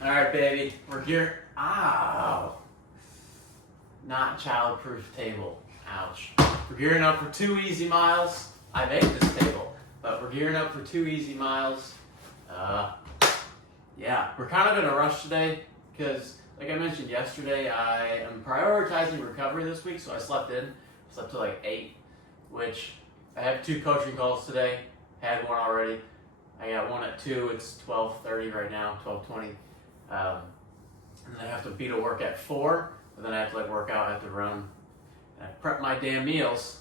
All right, baby, we're here. Ow. Not childproof table. Ouch. We're gearing up for 2 easy miles. I made this table, but we're gearing up for 2 easy miles. Yeah, we're kind of in a rush today because, like I mentioned yesterday, I am prioritizing recovery this week, so I slept till like 8, which I have 2 coaching calls today. Had one already. I got one at 2. It's 12:30 right now, 12:20. And then I have to be to work at 4, and then I have to work out, I have to run. And I prep my damn meals,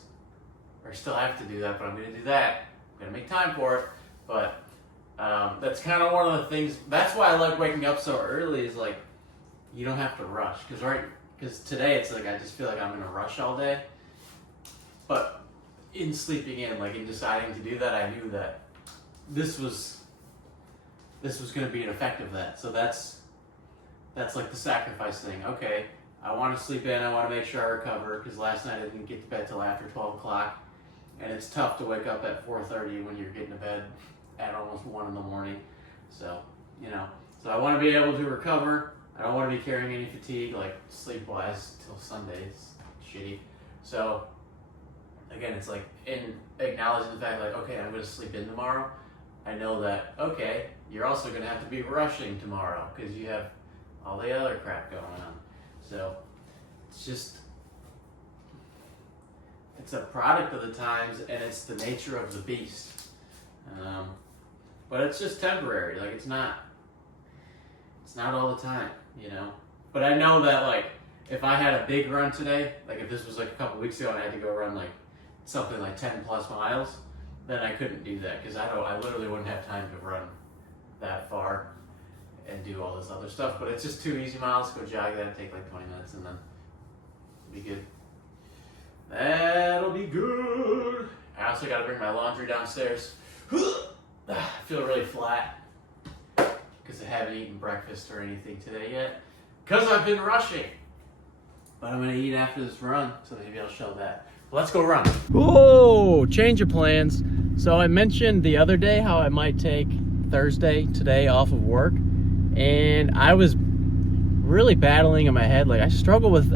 or I still have to do that, but I'm going to do that. I'm going to make time for it, but that's kind of one of the things, that's why I like waking up so early, is like, you don't have to rush, because today it's like, I just feel like I'm in a rush all day, but in sleeping in, like in deciding to do that, I knew that this was going to be an effect of that, so that's like the sacrifice thing. Okay, I want to sleep in, I want to make sure I recover, because last night I didn't get to bed till after 12 o'clock, and it's tough to wake up at 4:30 when you're getting to bed at almost 1 in the morning, so, so I want to be able to recover. I don't want to be carrying any fatigue, like sleep-wise, till Sunday. It's shitty. So, again, it's like in acknowledging the fact, like, okay, I'm going to sleep in tomorrow. I know that, okay, you're also going to have to be rushing tomorrow because you have all the other crap going on. So, it's a product of the times, and it's the nature of the beast. But it's just temporary. Like, it's not all the time, But I know that, like, if I had a big run today, like if this was like a couple weeks ago and I had to go run like something like 10 plus miles, then I couldn't do that because I literally wouldn't have time to run that far and do all this other stuff. But it's just 2 easy miles. Go jog that, take like 20 minutes, and then it'll be good. That'll be good. I also got to bring my laundry downstairs. I feel really flat because I haven't eaten breakfast or anything today yet because I've been rushing. But I'm going to eat after this run, so maybe I'll show that. Let's go run. Whoa, change of plans. So I mentioned the other day how I might take Thursday today off of work, and I was really battling in my head. Like I struggled with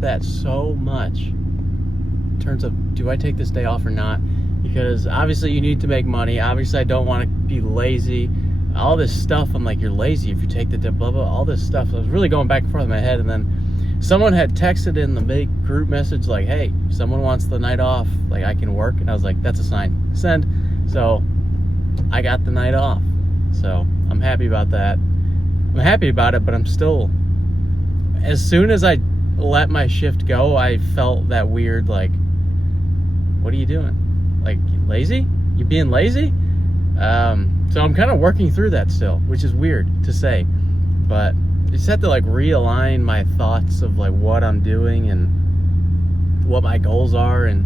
that so much in terms of, do I take this day off or not? Because obviously you need to make money. Obviously I don't want to be lazy. All this stuff, I'm like, you're lazy if you take the blah blah, all this stuff. I was really going back and forth in my head, and then someone had texted in the big group message like, hey, someone wants the night off, like I can work. And I was like, that's a sign, send. So I got the night off, so I'm happy about that. I'm happy about it, but I'm still, as soon as I let my shift go, I felt that weird, like, what are you doing? Like, you lazy? You being lazy? So I'm kind of working through that still, which is weird to say, but I just have to like realign my thoughts of like what I'm doing and what my goals are, and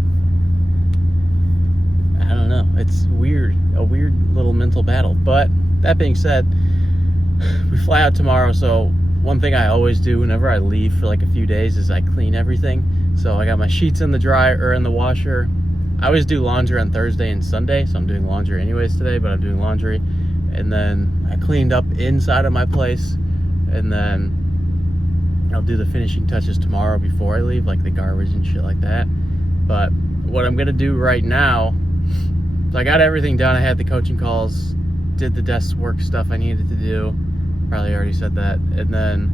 I don't know, it's weird, a weird little mental battle. But that being said, we fly out tomorrow, so one thing I always do whenever I leave for like a few days is I clean everything. So I got my sheets in the dryer or in the washer. I always do laundry on Thursday and Sunday, so I'm doing laundry anyways today, but I'm doing laundry. And then I cleaned up inside of my place, and then I'll do the finishing touches tomorrow before I leave, like the garbage and shit like that. But what I'm gonna do right now, so I got everything done. I had the coaching calls, did the desk work stuff I needed to do. Probably already said that. And then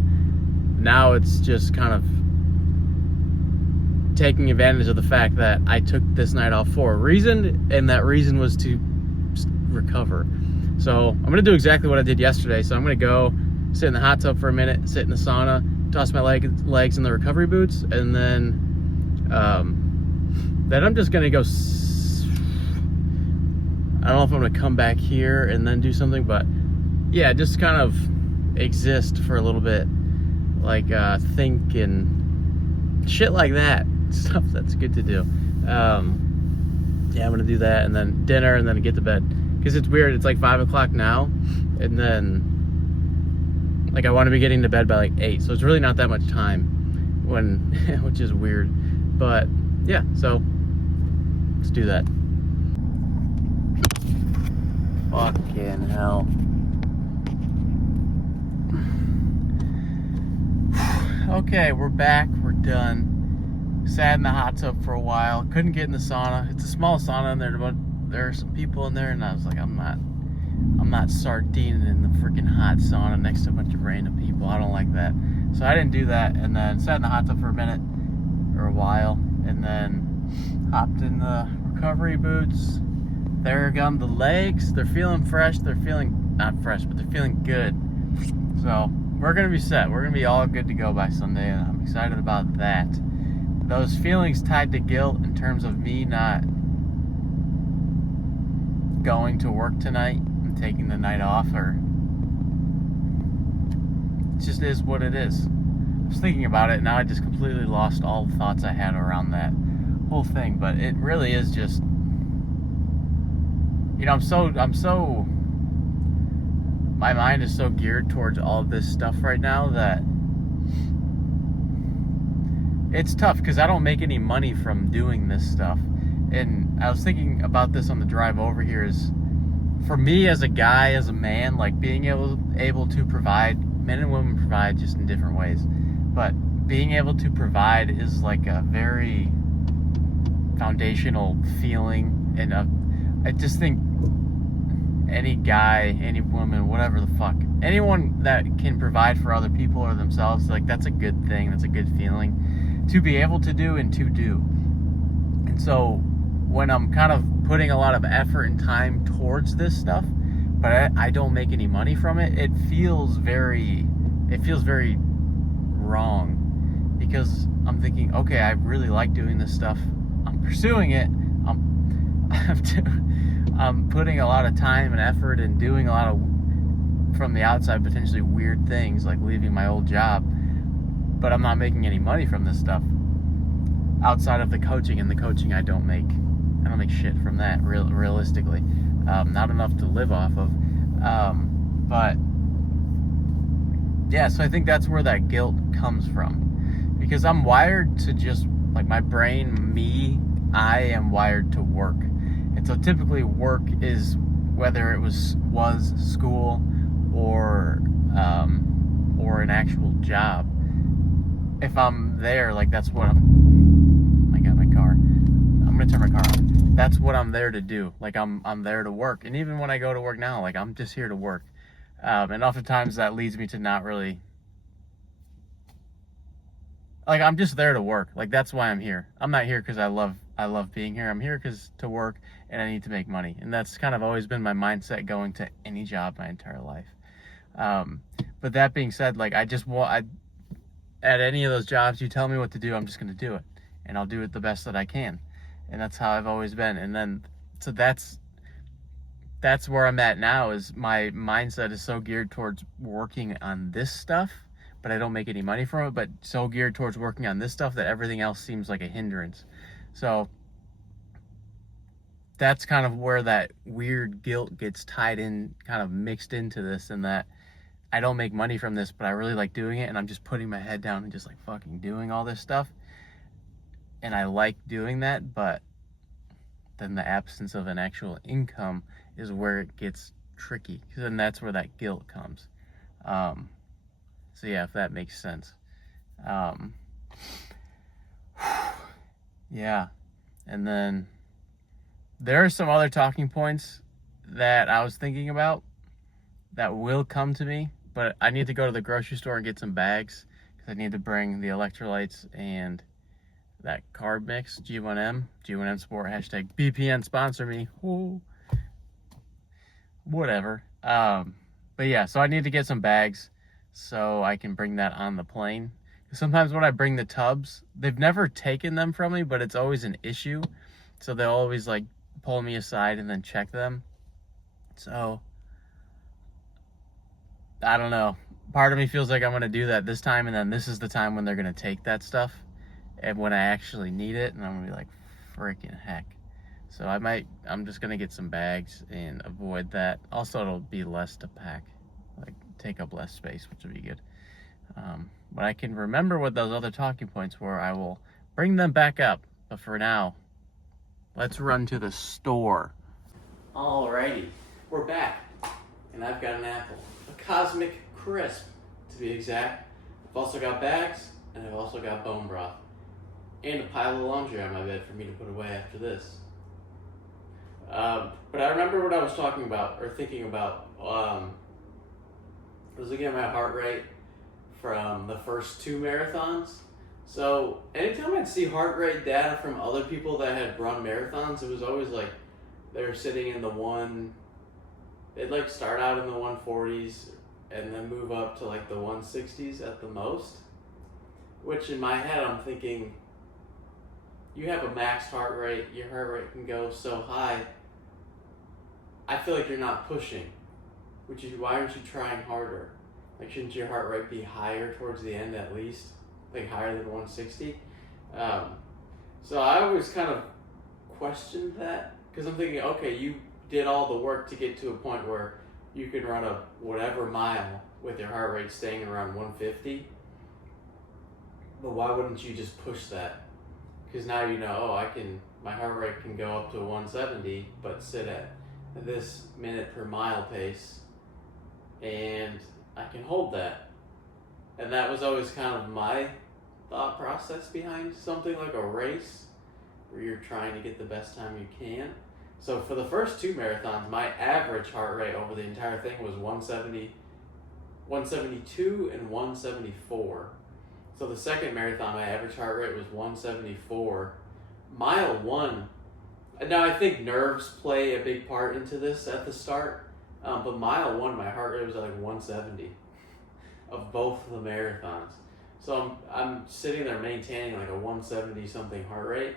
now it's just kind of taking advantage of the fact that I took this night off for a reason, and that reason was to recover. So I'm gonna do exactly what I did yesterday. So I'm gonna go sit in the hot tub for a minute, sit in the sauna, toss my legs in the recovery boots, and then I'm just gonna go. I don't know if I'm gonna come back here and then do something, but yeah, just kind of exist for a little bit, like think and shit like that. Stuff that's good to do. Yeah, I'm gonna do that, and then dinner, and then get to bed. Because it's weird, it's like 5 o'clock now, and then like I want to be getting to bed by like 8, so it's really not that much time, which is weird. But yeah, so let's do that. Fucking hell. Okay, we're back. We're done. Sat in the hot tub for a while. Couldn't get in the sauna. It's a small sauna in there, but there are some people in there, and I was like, I'm not sardining in the freaking hot sauna next to a bunch of random people. I don't like that. So I didn't do that, and then sat in the hot tub for a minute or a while, and then hopped in the recovery boots. Theragun the legs. They're feeling fresh. They're feeling not fresh, but they're feeling good. So we're gonna be set. We're gonna be all good to go by Sunday, and I'm excited about that. Those feelings tied to guilt in terms of me not going to work tonight and taking the night off, or it just is what it is. I was thinking about it, and now I just completely lost all the thoughts I had around that whole thing. But it really is just, I'm so my mind is so geared towards all of this stuff right now that it's tough because I don't make any money from doing this stuff. And I was thinking about this on the drive over here, is for me as a guy, as a man, like being able to provide, men and women provide just in different ways, but being able to provide is like a very foundational feeling. And I just think any guy, any woman, whatever the fuck, anyone that can provide for other people or themselves, like that's a good thing. That's a good feeling to be able to do and to do. And so when I'm kind of putting a lot of effort and time towards this stuff, but I don't make any money from it, it feels very wrong, because I'm thinking, okay, I really like doing this stuff. I'm pursuing it. I'm putting a lot of time and effort and doing a lot of, from the outside, potentially weird things like leaving my old job, but I'm not making any money from this stuff outside of the coaching. And the coaching I don't make shit from that, realistically. Not enough to live off of. But yeah, so I think that's where that guilt comes from, because I'm wired to just, like, my brain, I am wired to work. And so typically work is, whether it was school or an actual job, if I'm there, like, that's what I got my car. I'm gonna turn my car on. That's what I'm there to do. Like, I'm there to work. And even when I go to work now, like, I'm just here to work. And oftentimes that leads me to not really, like, I'm just there to work. Like, that's why I'm here. I'm not here because I love being here. I'm here to work, and I need to make money. And that's kind of always been my mindset going to any job my entire life. But that being said, like, at any of those jobs, you tell me what to do, I'm just going to do it. And I'll do it the best that I can. And that's how I've always been. And then, so that's where I'm at now, is my mindset is so geared towards working on this stuff, but I don't make any money from it, but so geared towards working on this stuff that everything else seems like a hindrance. So that's kind of where that weird guilt gets tied in, kind of mixed into this, and that I don't make money from this, but I really like doing it, and I'm just putting my head down and just like fucking doing all this stuff. And I like doing that, but then the absence of an actual income is where it gets tricky, because then that's where that guilt comes. So yeah, if that makes sense. Yeah. And then there are some other talking points that I was thinking about that will come to me, but I need to go to the grocery store and get some bags, because I need to bring the electrolytes and that carb mix, G1M Sport, hashtag BPN sponsor me. Ooh. Whatever. But yeah, so I need to get some bags so I can bring that on the plane. Sometimes when I bring the tubs, they've never taken them from me, but it's always an issue. So they'll always like pull me aside and then check them. So I don't know. Part of me feels like I'm going to do that this time, and then this is the time when they're going to take that stuff, and when I actually need it, and I'm going to be like, freaking heck. So I'm just going to get some bags and avoid that. Also, it'll be less to pack, like take up less space, which would be good. But I can remember what those other talking points were. I will bring them back up. But for now, let's run to the store. Alrighty, we're back. And I've got an apple. A Cosmic Crisp, to be exact. I've also got bags. and I've also got bone broth and a pile of laundry on my bed for me to put away after this. But I remember what I was talking about or thinking about. I was looking at my heart rate from the first 2 marathons. So anytime I'd see heart rate data from other people that had run marathons, it was always like they were sitting in they'd like start out in the 140s and then move up to like the 160s at the most. Which in my head I'm thinking, you have a max heart rate, your heart rate can go so high. I feel like you're not pushing, which is why aren't you trying harder? Like, shouldn't your heart rate be higher towards the end at least, like higher than 160? So I always kind of questioned that because I'm thinking, okay, you did all the work to get to a point where you can run a whatever mile with your heart rate staying around 150. But why wouldn't you just push that? Because now you know, my heart rate can go up to 170, but sit at this minute per mile pace, and I can hold that. And that was always kind of my thought process behind something like a race where you're trying to get the best time you can. So for the first 2 marathons, my average heart rate over the entire thing was 172 and 174. So the second marathon, my average heart rate was 174. Mile 1, now I think nerves play a big part into this at the start, but mile 1, my heart rate was at like 170 of both of the marathons. So I'm sitting there maintaining like a 170 something heart rate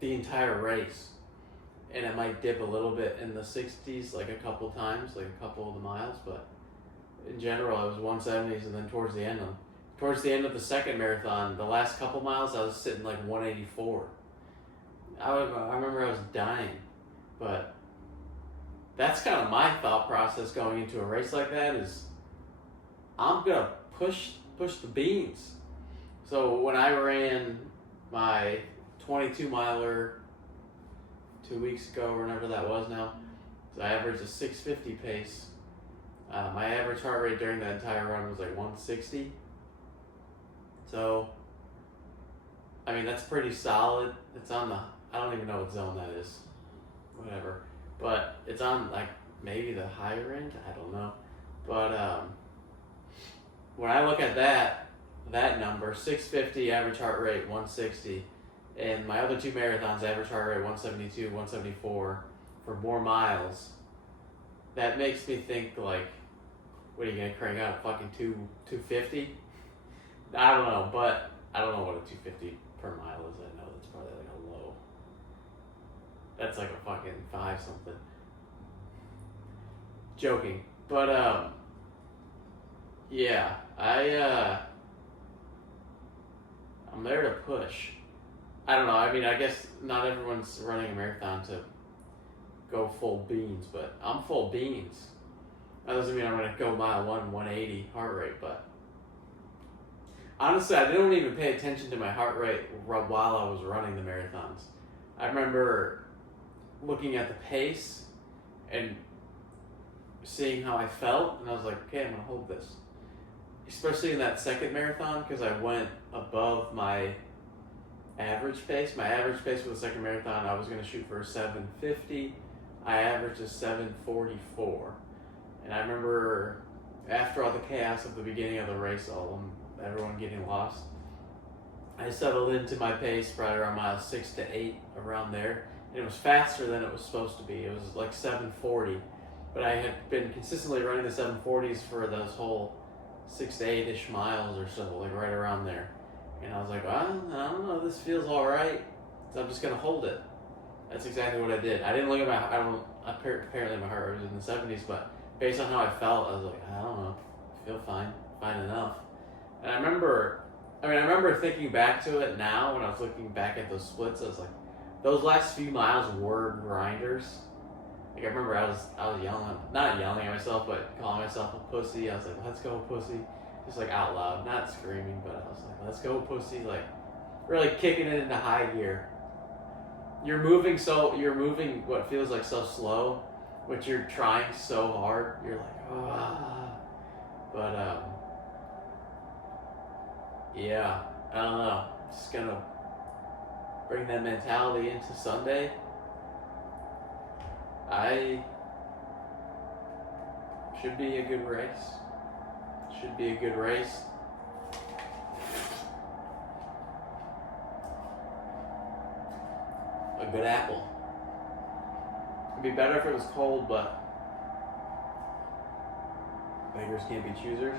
the entire race. And it might dip a little bit in the 60s like a couple times, like a couple of the miles, but in general it was 170s, and then towards the end of the second marathon, the last couple miles, I was sitting like 184. I remember I was dying, but that's kind of my thought process going into a race like that is I'm gonna push the beans. So when I ran my 22 miler 2 weeks ago, or whenever that was now, so I averaged a 650 pace. My average heart rate during that entire run was like 160. So, I mean, that's pretty solid. It's on I don't even know what zone that is. Whatever. But it's on, like, maybe the higher end? I don't know. But, when I look at that number, 650 average heart rate, 160, and my other 2 marathons, average heart rate, 172, 174, for more miles, that makes me think, like, what are you going to crank out, fucking 250? I don't know, but I don't know what a 250 per mile is. I know that's probably like a low. That's like a fucking 5 something. Joking. But, yeah, I'm there to push. I don't know, I mean, I guess not everyone's running a marathon to go full beans, but I'm full beans. That doesn't mean I'm going to go mile 1, 180 heart rate, but honestly, I didn't even pay attention to my heart rate while I was running the marathons. I remember looking at the pace and seeing how I felt, and I was like, okay, I'm going to hold this. Especially in that second marathon, because I went above my average pace. My average pace for the second marathon, I was going to shoot for a 750. I averaged a 744. And I remember after all the chaos of the beginning of the race, everyone getting lost, I settled into my pace probably around miles 6 to 8, around there. And it was faster than it was supposed to be. It was like 740. But I had been consistently running the 740s for those whole 6 to 8-ish miles or so, like right around there. And I was like, well, I don't know, this feels all right, so I'm just going to hold it. That's exactly what I did. I didn't look at apparently my heart rate was in the 70s, but based on how I felt, I was like, I don't know, I feel fine enough. And I remember thinking back to it now, when I was looking back at those splits, I was like, those last few miles were grinders. Like, I remember I was not yelling at myself, but calling myself a pussy. I was like, let's go, pussy. Just like out loud, not screaming, but I was like, let's go, pussy. Like, really kicking it into high gear. You're moving what feels like so slow, but you're trying so hard. You're like, ah. But, yeah, I don't know. Just gonna bring that mentality into Sunday. I should be a good race. Should be a good race. A good apple. It'd be better if it was cold, but beggars can't be choosers.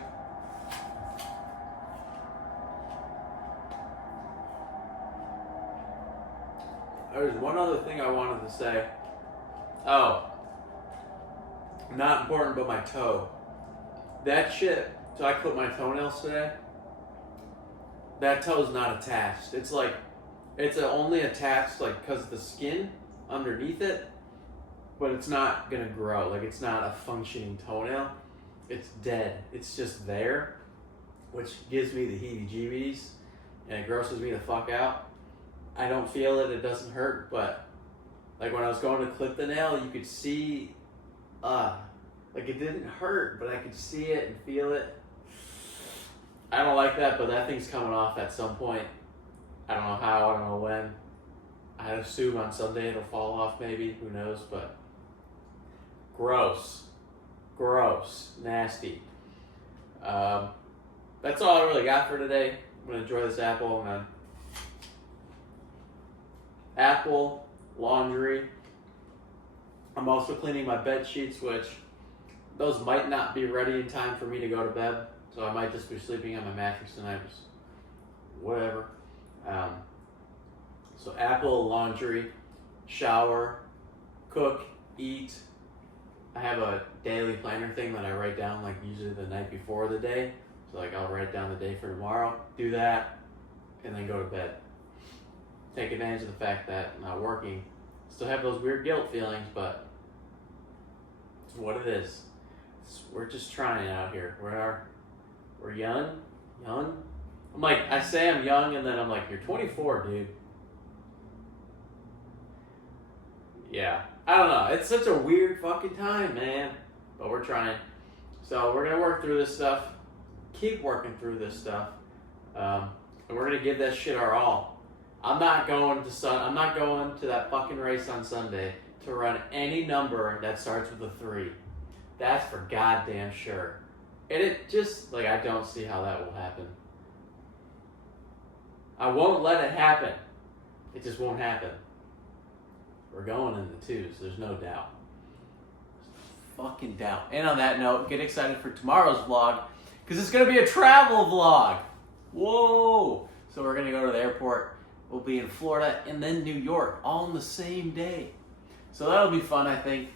There's one other thing I wanted to say. Oh, not important, but my toe. That shit. So I clipped my toenails today. That toe's not attached. It's like, it's only attached like because of the skin underneath it, but it's not gonna grow. Like it's not a functioning toenail. It's dead. It's just there, which gives me the heebie-jeebies, and it grosses me the fuck out. I don't feel it. It doesn't hurt, but like when I was going to clip the nail, you could see, like it didn't hurt, but I could see it and feel it. I don't like that, but that thing's coming off at some point. I don't know how, I don't know when. I assume on Sunday it'll fall off maybe, who knows, but gross. Gross. Nasty. That's all I really got for today. I'm going to enjoy this apple, man. Apple, laundry. I'm also cleaning my bed sheets, which those might not be ready in time for me to go to bed. So I might just be sleeping on my mattress tonight. Just whatever. So apple, laundry, shower, cook, eat. I have a daily planner thing that I write down like usually the night before the day. So like I'll write down the day for tomorrow, do that, and then go to bed. Take advantage of the fact that I'm not working. Still have those weird guilt feelings, but it's what it is. We're just trying out here. We're young. I'm like, I say I'm young, and then I'm like, you're 24, dude. Yeah, I don't know. It's such a weird fucking time, man. But we're trying. So we're gonna work through this stuff. Keep working through this stuff, and we're gonna give that shit our all. I'm not going to that fucking race on Sunday to run any number that starts with a 3. That's for goddamn sure. And it just, like, I don't see how that will happen. I won't let it happen. It just won't happen. We're going in the 2s, there's no doubt. There's no fucking doubt. And on that note, get excited for tomorrow's vlog, because it's going to be a travel vlog. Whoa! So we're going to go to the airport. We'll be in Florida and then New York all on the same day. So that'll be fun, I think.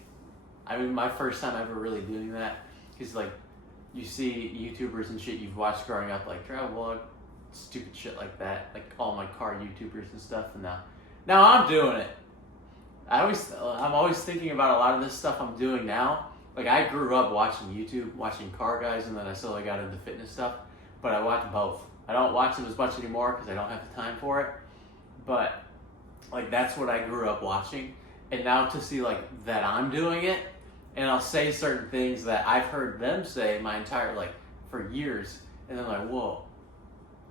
I mean, my first time ever really doing that. Because, like, you see YouTubers and shit you've watched growing up, like travel vlog, stupid shit like that. Like all my car YouTubers and stuff. And now I'm doing it. I'm always thinking about a lot of this stuff I'm doing now. Like, I grew up watching YouTube, watching car guys, and then I slowly got into fitness stuff. But I watch both. I don't watch them as much anymore because I don't have the time for it. But, like, that's what I grew up watching. And now to see, like, that I'm doing it, and I'll say certain things that I've heard them say my entire, like, for years. And then, like, whoa,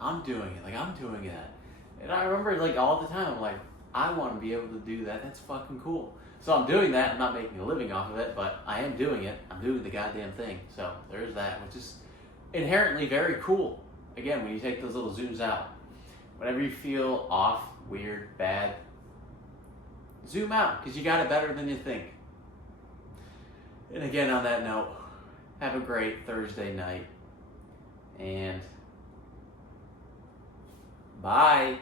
I'm doing it. Like, I'm doing that. And I remember, like, all the time, I'm like, I want to be able to do that. That's fucking cool. So I'm doing that. I'm not making a living off of it, but I am doing it. I'm doing the goddamn thing. So there's that, which is inherently very cool. Again, when you take those little zooms out. Whenever you feel off, weird, bad, zoom out, because you got it better than you think. And again, on that note, have a great Thursday night. And bye.